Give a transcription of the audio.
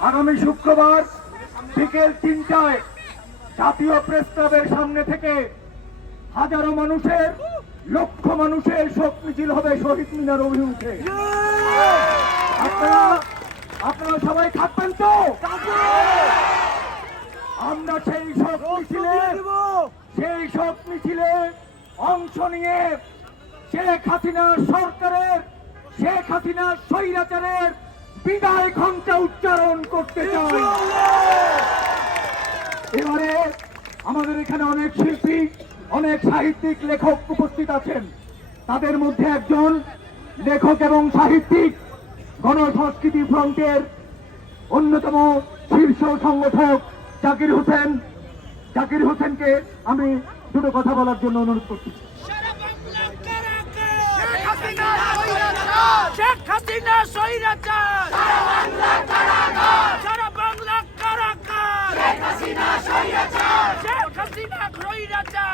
আগামী শুক্রবার বিকেল তিনটায় জাতীয় প্রেস ক্লাবের সামনে থেকে হাজারো মানুষের, লক্ষ মানুষের শোক মিছিল হবে শহীদ মিনার অভিমুখে। আপনারা আপনারা সবাই থাকবেন তো? আমরা সেই শোক মিছিলে, সেই শোক মিছিলে অংশ নিয়ে শেখ হাসিনার সরকারের, শেখ হাসিনার স্বৈরাচারের বিদায় ঘণ্টা করতে চাই এবারে আমাদের এখানে অনেক শিল্পী, অনেক সাহিত্যিক, লেখক উপস্থিত আছেন। তাদের মধ্যে একজন লেখক এবং সাহিত্যিক গণসংস্কৃতি ফ্রন্টের অন্যতম শীর্ষ সংগঠক জাকির হোসেন। জাকির হোসেনকে আমি দুটো কথা বলার জন্য অনুরোধ করছি। হাসিনা গ্রহী রাজা।